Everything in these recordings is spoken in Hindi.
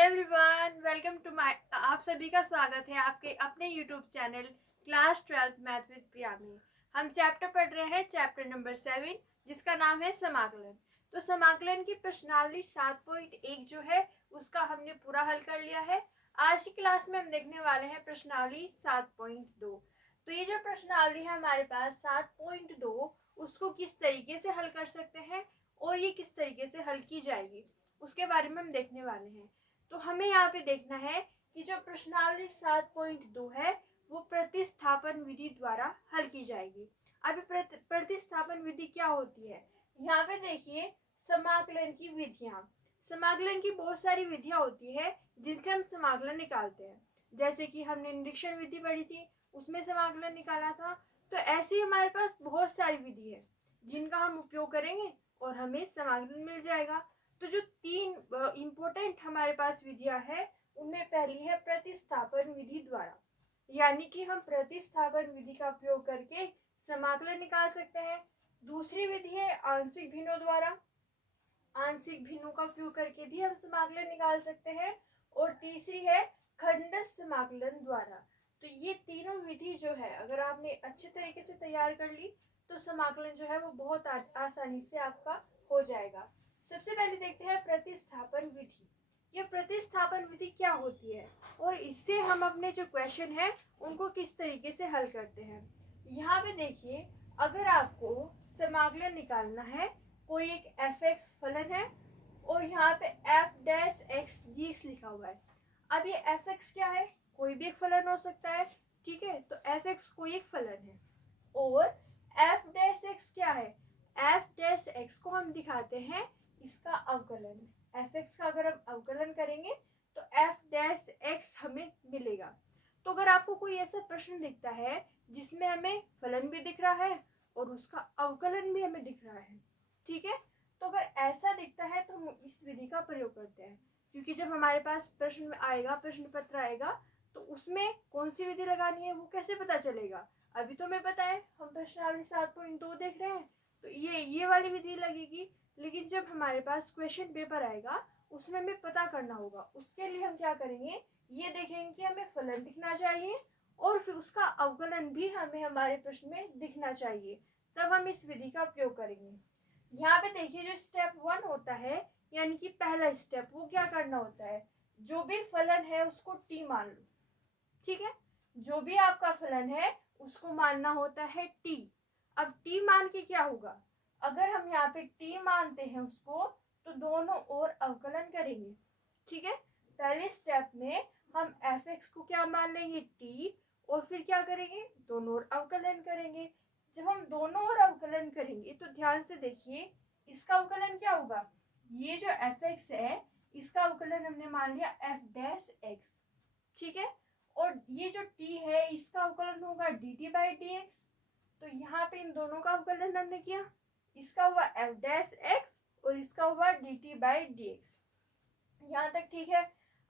Hello everyone, welcome to my आप सभी का स्वागत है आपके अपने YouTube channel class 12th math with Priya में। हम चैप्टर पढ़ रहे हैं, चैप्टर नंबर 7, जिसका नाम है समाकलन। तो समाकलन की प्रश्नावली 7.1 जो है उसका हमने पूरा हल कर लिया है। आज की क्लास में हम देखने वाले हैं प्रश्नावली 7.2। तो ये जो प्रश्नावली है हमारे पास 7.2, उसको किस तरीके से हल कर सकते हैं और ये किस तरीके से हल की जाएगी उसके बारे में हम देखने वाले हैं। तो हमें यहाँ पे देखना है कि जो प्रश्नावली 7.2 है वो प्रतिस्थापन विधि द्वारा हल की जाएगी। अभी प्रतिस्थापन विधि क्या होती है, यहाँ पे देखिए समाकलन की विधियां। समाकलन की बहुत सारी विधियां होती है जिनसे हम समाकलन निकालते हैं। जैसे कि हमने निरीक्षण विधि पढ़ी थी, उसमें समाकलन निकाला था। तो ऐसे ही हमारे पास बहुत सारी विधि है जिनका हम उपयोग करेंगे और हमें समाकलन मिल जाएगा। तो जो तीन इम्पोर्टेंट हमारे पास विधियां है उनमें पहली है प्रतिस्थापन विधि द्वारा, यानी कि हम प्रतिस्थापन विधि का उपयोग करके समाकलन निकाल सकते हैं। दूसरी विधि है आंशिक भिन्नों द्वारा, आंशिक भिन्नों का उपयोग करके भी हम समाकलन निकाल सकते हैं। और तीसरी है खंड समाकलन द्वारा। तो ये तीनों विधि जो है अगर आपने अच्छे तरीके से तैयार कर ली तो समाकलन जो है वो बहुत आसानी से आपका हो जाएगा। सबसे पहले देखते हैं प्रतिस्थापन विधि। ये प्रतिस्थापन विधि क्या होती है और इससे हम अपने जो क्वेश्चन है उनको किस तरीके से हल करते हैं। यहाँ पे देखिए, अगर आपको समाकलन निकालना है, कोई एक f(x) फलन है और यहाँ पे f' dx लिखा हुआ है। अब ये f(x) क्या है, कोई भी एक फलन हो सकता है, ठीक है। तो f(x) कोई एक फलन है और f' क्या है, f' को हम दिखाते हैं इसका अवकलन। f(x) का अगर हम अवकलन करेंगे तो f' हमें मिलेगा। तो अगर आपको कोई ऐसा प्रश्न दिखता है जिसमें हमें फलन भी दिख रहा है और उसका अवकलन भी हमें दिख रहा है, ठीक है, तो अगर ऐसा दिखता है तो हम इस विधि का प्रयोग करते हैं। क्योंकि जब हमारे पास प्रश्न आएगा, प्रश्न पत्र आएगा, तो उसमें कौन सी विधि लगानी है वो कैसे पता चलेगा। अभी तो हमें पता है, हम प्रश्नावली 7.2 देख रहे हैं तो ये वाली विधि लगेगी। लेकिन जब हमारे पास क्वेश्चन पेपर आएगा उसमें हमें पता करना होगा। उसके लिए हम क्या करेंगे, ये देखेंगे कि हमें फलन दिखना चाहिए और फिर उसका अवकलन भी हमें हमारे प्रश्न में दिखना चाहिए, तब हम इस विधि का उपयोग करेंगे। यहाँ पे देखिए, जो स्टेप 1 होता है यानी कि पहला स्टेप, वो क्या करना होता है, जो भी फलन है उसको t मान लो, ठीक है। जो भी आपका फलन है उसको मानना होता है t। अब t मान के क्या होगा, अगर हम यहाँ पे t मानते हैं उसको तो दोनों ओर अवकलन करेंगे, ठीक है। पहले स्टेप में हम f(x) को क्या मान लेंगे, t, और फिर क्या करेंगे, दोनों ओर अवकलन करेंगे। जब हम दोनों ओर अवकलन करेंगे तो ध्यान से देखिए, इसका अवकलन क्या होगा, ये जो f(x) है इसका अवकलन हमने मान लिया f'(x), ठीक है। और ये जो t है इसका अवकलन होगा dt/dx। तो यहाँ पे इन दोनों का अवकलन हमने किया, इसका हुआ f'(x) और इसका हुआ dt/dx। यहाँ तक ठीक है।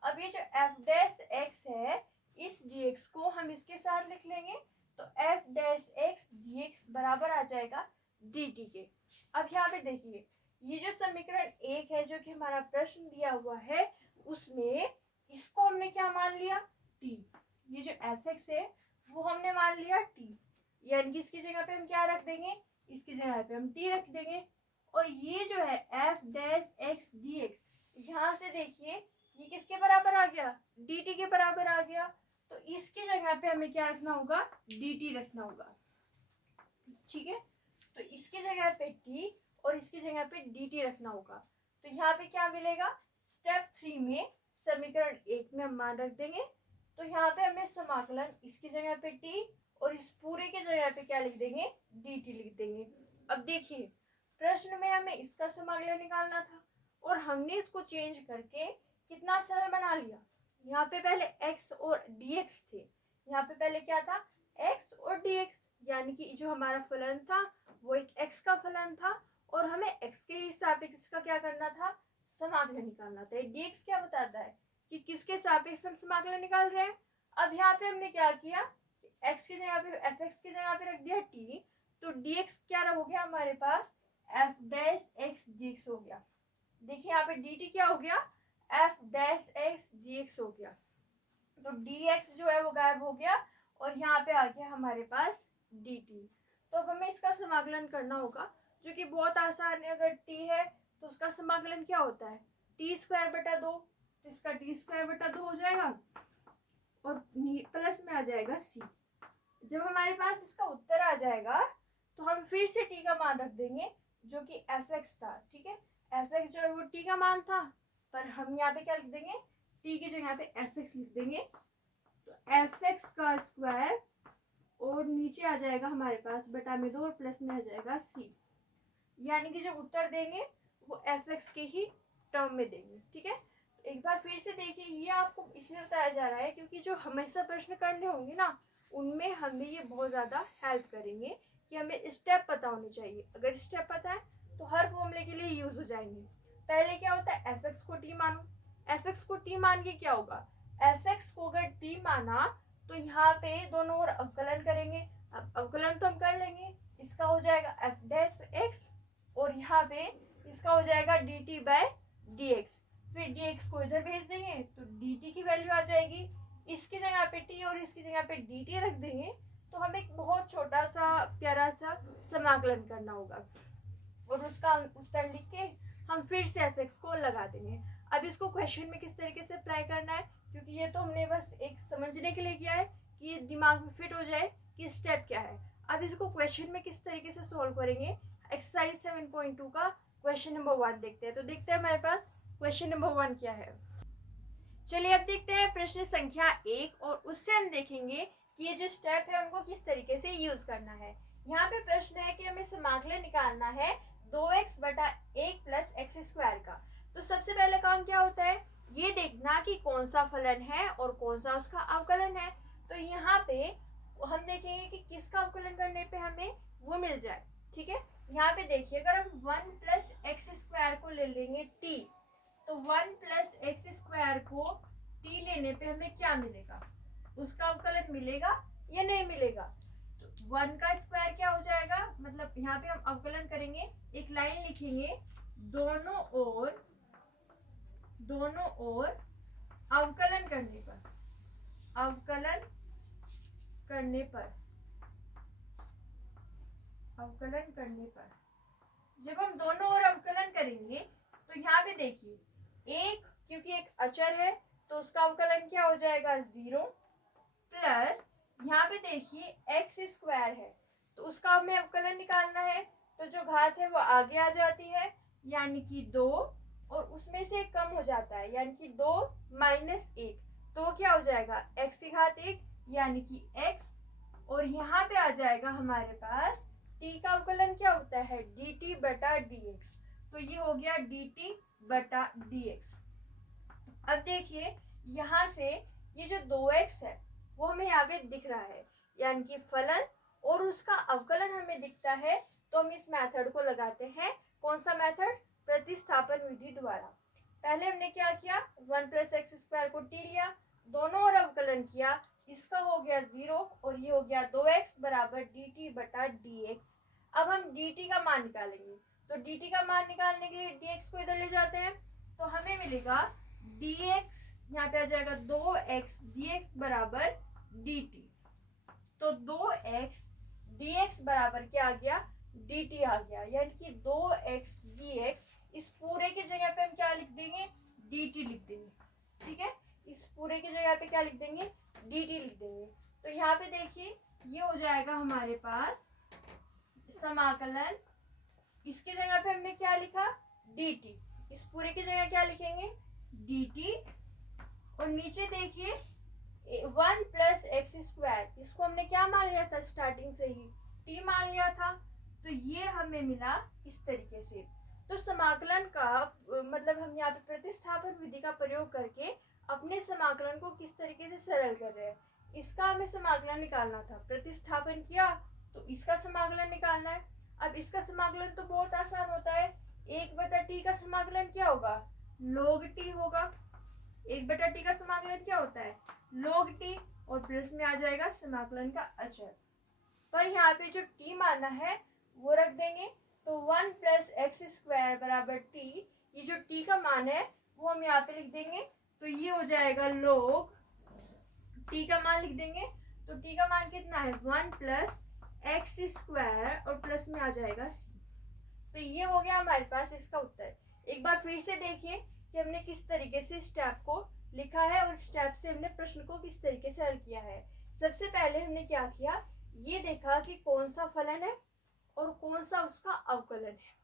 अब ये जो f'(x) है, इस dx को हम इसके साथ लिख लेंगे तो f'(x) dx बराबर आ जाएगा dt के। अब यहाँ पे देखिए, ये जो समीकरण 1 है जो कि हमारा प्रश्न दिया हुआ है उसमें इसको हमने क्या मान लिया, t। ये जो f(x) है वो हमने मान लिया t, यानी कि इसकी जगह पे हम क्या रख देंगे, इसकी जगह पे हम t रख देंगे। और ये जो है f'(x) dx, यहाँ से देखिए ये किसके बराबर आ गया, dt के बराबर आ गया। तो इसकी जगह पे हमें क्या रखना होगा, dt रखना होगा, ठीक है। तो इसकी जगह पे t और इसकी जगह पे dt रखना होगा। तो यहाँ पे क्या मिलेगा, स्टेप 3 में समीकरण 1 में हम मान रख देंगे। तो यहाँ पे हमें समाकलन इसकी जगह पे t और इस पूरे के जगह पे क्या लिख देंगे, dt लिख देंगे। अब देखिए, प्रश्न में हमें इसका समाकलन निकालना था और हमने इसको चेंज करके कितना सरल बना लिया। यहाँ पे पहले x और dx थे, यहाँ पे पहले क्या था, x और dx, यानी कि जो हमारा फलन था वो एक x का फलन था और हमें x के सापेक्ष का क्या करना था, समाकलन निकालना था। dx क्या बताता है कि किसके सापेक्ष हम समाकलन निकाल रहे हैं। अब यहाँ पे हमने क्या किया, x की जगह पे f(x) की जगह पे रख दिया t, तो dx क्या हो गया हमारे पास, f'(x) dx हो गया। देखिए यहाँ पे dt क्या हो गया, f'(x) dx हो गया, तो dx जो है वो गायब हो गया और यहाँ पे आ गया हमारे पास dt। तो अब हमें इसका समाकलन करना होगा, जो कि बहुत आसान है। अगर t है तो उसका समाकलन क्या होता है, t स्क्वायर बटा 2, तो इसका t स्क्वायर बटा 2 हो जाएगा और प्लस में आ जाएगा c। जब हमारे पास इसका उत्तर आ जाएगा तो हम फिर से t का मान रख देंगे, जो कि fx था। ठीक है, fx जो है वो t का मान था, पर हम यहाँ पे क्या लिख देंगे, t की जगह पे fx लिख देंगे। तो fx का स्क्वायर और नीचे आ जाएगा हमारे पास बटा में 2 और प्लस में आ जाएगा c। यानी कि जब उत्तर देंगे वो fx के ही टर्म में देंगे। ठीक है, एक बार फिर से देखिए, ये आपको इसलिए बताया जा रहा है क्योंकि जो हमेशा प्रश्न करने होंगे ना, उनमें हमें ये बहुत ज़्यादा हेल्प करेंगे कि हमें स्टेप पता होने चाहिए। अगर स्टेप पता है तो हर फॉर्मूले के लिए यूज़ हो जाएंगे। पहले क्या होता है, fx को t मानो। fx को t मान के क्या होगा, fx को अगर t माना तो यहाँ पे दोनों ओर अवकलन करेंगे। अब अवकलन तो हम कर लेंगे, इसका हो जाएगा f डैश x और यहाँ पे इसका हो जाएगा dt बाय dx। फिर dx को इधर भेज देंगे तो dt की वैल्यू आ जाएगी, इसकी जगह पे t और इसकी जगह पे dt रख देंगे। तो हमें एक बहुत छोटा सा प्यारा सा समाकलन करना होगा और उसका उत्तर लिख के हम फिर से fx को लगा देंगे। अब इसको क्वेश्चन में किस तरीके से अप्लाई करना है, क्योंकि ये तो हमने बस एक समझने के लिए किया है कि ये दिमाग में फिट हो जाए कि स्टेप क्या है। अब इसको क्वेश्चन में किस तरीके से सॉल्व करेंगे, एक्सरसाइज 7.2 का क्वेश्चन नंबर 1 देखते हैं। तो देखते हैं हमारे पास क्वेश्चन नंबर 1 क्या है। चलिए अब देखते हैं प्रश्न संख्या 1 और उससे हम देखेंगे कि ये जो स्टेप है उनको किस तरीके से यूज करना है। यहाँ पे प्रश्न है कि हमें समाकलन निकालना है 2x बटा 1 प्लस एक्स स्क्वायर का। तो सबसे पहले काम क्या होता है, ये देखना कि कौन सा फलन है और कौन सा उसका अवकलन है। तो यहाँ पे हम देखेंगे कि किसका अवकलन करने पे हमें वो मिल जाए। ठीक है, यहाँ पे देखिए, अगर हम 1 प्लस एक्स स्क्वायर को ले लेंगे t, तो 1 प्लस एक्स स्क्वायर को t लेने पे हमें क्या मिलेगा, उसका अवकलन मिलेगा या नहीं मिलेगा। तो 1 का स्क्वायर क्या हो जाएगा, मतलब यहाँ पे हम अवकलन करेंगे, एक लाइन लिखेंगे, दोनों ओर अवकलन करने पर, अवकलन करने पर जब हम दोनों ओर अवकलन करेंगे तो यहाँ पे देखिए, एक क्योंकि एक अचर है तो उसका अवकलन क्या हो जाएगा 0, प्लस यहाँ पे देखिए एक्स स्क्वायर है तो उसका हमें अवकलन निकालना है, तो जो घात है वो आगे आ जाती है यानी कि 2 और उसमें से एक कम हो जाता है यानी कि 2 माइनस 1, तो वो क्या हो जाएगा x की घात 1 यानी कि x, और यहाँ पे आ जाएगा हमारे पास t का अवकलन क्या होता है dt बटा dx, तो ये हो गया dt बटा dx। अब देखिए यहाँ से ये जो 2x है वो हमें यहाँ पे दिख रहा है, यानी कि फलन और उसका अवकलन हमें दिखता है, तो हम इस मेथड को लगाते हैं। कौन सा मेथड, प्रतिस्थापन विधि द्वारा। पहले हमने क्या किया, 1 प्लस एक्स स्क्वायर को t लिया, दोनों ओर अवकलन किया, इसका हो गया 0 और ये हो गया 2x बराबर dt बटा dx। अब हम dt का मान निकालेंगे, तो dt का मान निकालने के लिए dx को इधर ले जाते हैं, तो हमें मिलेगा dx, यहाँ पे आ जाएगा 2x dx बराबर dt, तो 2x dx बराबर क्या आ गया dt आ गया, यानी कि 2x dx, इस पूरे की जगह पे हम क्या लिख देंगे dt लिख देंगे। ठीक है, इस पूरे की जगह पे क्या लिख देंगे dt लिख देंगे। तो यहाँ पे देखिए ये हो जाएगा हमारे पास समाकलन, इसकी जगह पे हमने क्या लिखा dt, इस पूरे की जगह क्या लिखेंगे dt, और नीचे देखिए 1 प्लस एक्स स्क्वायर, इसको हमने क्या मान लिया था स्टार्टिंग से ही t मान लिया था, तो ये हमें मिला इस तरीके से। तो समाकलन का मतलब हम यहाँ पे प्रतिस्थापन विधि का प्रयोग करके अपने समाकलन को किस तरीके से सरल कर रहे हैं। इसका हमें समाकलन निकालना था, प्रतिस्थापन किया तो इसका समाकलन निकालना है। अब इसका समाकलन तो बहुत आसान होता है, 1/t का समाकलन क्या होगा log t होगा, 1/t का समाकलन क्या होता है log t, और प्लस में आ जाएगा समाकलन का अचर। पर यहाँ पे जो t माना है वो रख देंगे, तो 1 प्लस एक्स स्क्वायर बराबर t, ये जो t का मान है वो हम यहाँ पे लिख देंगे तो ये हो जाएगा log t का मान लिख देंगे। तो t का मान कितना है 1 प्लस एक्स स्क्वायर और प्लस में आ जाएगा c। तो ये हो गया हमारे पास इसका उत्तर। एक बार फिर से देखिए कि हमने किस तरीके से स्टेप को लिखा है और स्टेप से हमने प्रश्न को किस तरीके से हल किया है। सबसे पहले हमने क्या किया, ये देखा कि कौन सा फलन है और कौन सा उसका अवकलन है।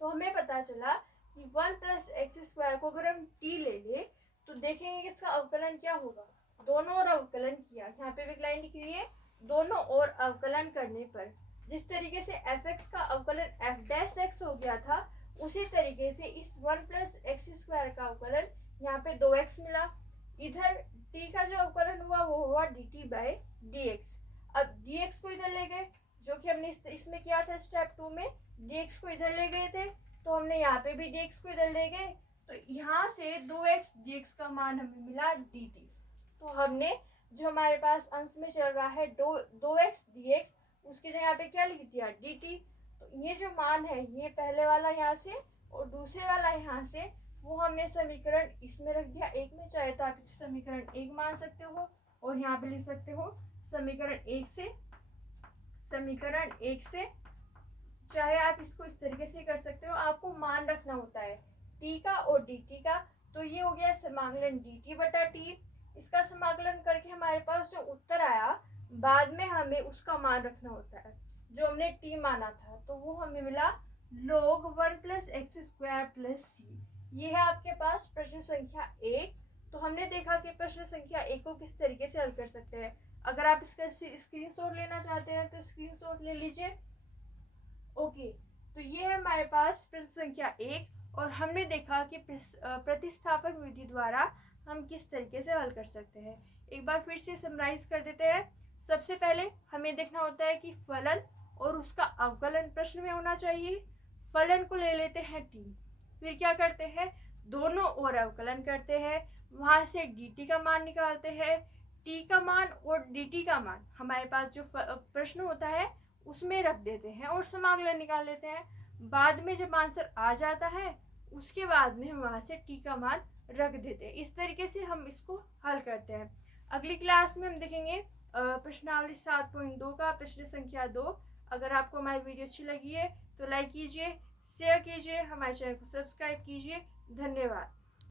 तो हमें पता चला कि 1 प्लस एक्स स्क्वायर को अगर हम t ले ले तो देखेंगे कि इसका अवकलन क्या होगा। दोनों ओर अवकलन किया, यहाँ पे भी एक लाइन लिखी हुई है, दोनों ओर अवकलन करने पर जिस तरीके से f(x) का अवकलन f' हो गया था, उसी तरीके से इस 1 प्लस एक्स स्क्वायर का अवकलन यहाँ पे 2x मिला। इधर t का जो अवकलन हुआ वो हुआ dt बाय dx। अब dx को इधर ले गए, जो कि हमने इसमें किया था स्टेप 2 में, dx को इधर ले गए थे, तो हमने यहाँ पे भी dx को इधर ले गए। तो यहाँ से 2x dx का मान हमें मिला dt। तो हमने जो हमारे पास अंश में चल रहा है 2x dx, उसकी जगह पे क्या लिख दिया dt। तो ये जो मान है ये पहले वाला यहाँ से और दूसरे वाला यहाँ से, वो हमने समीकरण इसमें रख दिया एक में। चाहे तो आप इसे समीकरण 1 मान सकते हो और यहाँ पे लिख सकते हो समीकरण 1 से चाहे आप इसको इस तरीके से कर सकते हो। आपको मान रखना होता है t का और dt का। तो ये हो गया समाकलन dt बटा t। इसका समाकलन करके हमारे पास जो उत्तर आया, बाद में हमें उसका मान रखना होता है जो हमने t माना था। तो वो हमें मिला log 1 plus x square plus c। ये है आपके पास प्रश्न संख्या 1। तो हमने देखा कि प्रश्न संख्या 1 को किस तरीके से हल कर सकते हैं। अगर आप इसका स्क्रीनशॉट लेना चाहते हैं तो स्क्रीनशॉट ले लीजिए। ओके, तो ये है हमारे पास प्रश्न संख्या 1 और हमने देखा कि प्रतिस्थापन विधि द्वारा हम किस तरीके से हल कर सकते हैं। एक बार फिर से समराइज कर देते हैं। सबसे पहले हमें देखना होता है कि फलन और उसका अवकलन प्रश्न में होना चाहिए। फलन को ले लेते हैं t, फिर क्या करते हैं दोनों ओर अवकलन करते हैं, वहां से dt का मान निकालते हैं। t का मान और dt का मान हमारे पास जो प्रश्न होता है उसमें रख देते हैं और समाकलन निकाल लेते हैं। बाद में जब आंसर आ जाता है उसके बाद में हम वहां से t का मान रख देते हैं। इस तरीके से हम इसको हल करते हैं। अगली क्लास में हम देखेंगे प्रश्नावली 7.2 का प्रश्न संख्या 2। अगर आपको हमारी वीडियो अच्छी लगी है तो लाइक कीजिए, शेयर कीजिए, हमारे चैनल को सब्सक्राइब कीजिए। धन्यवाद।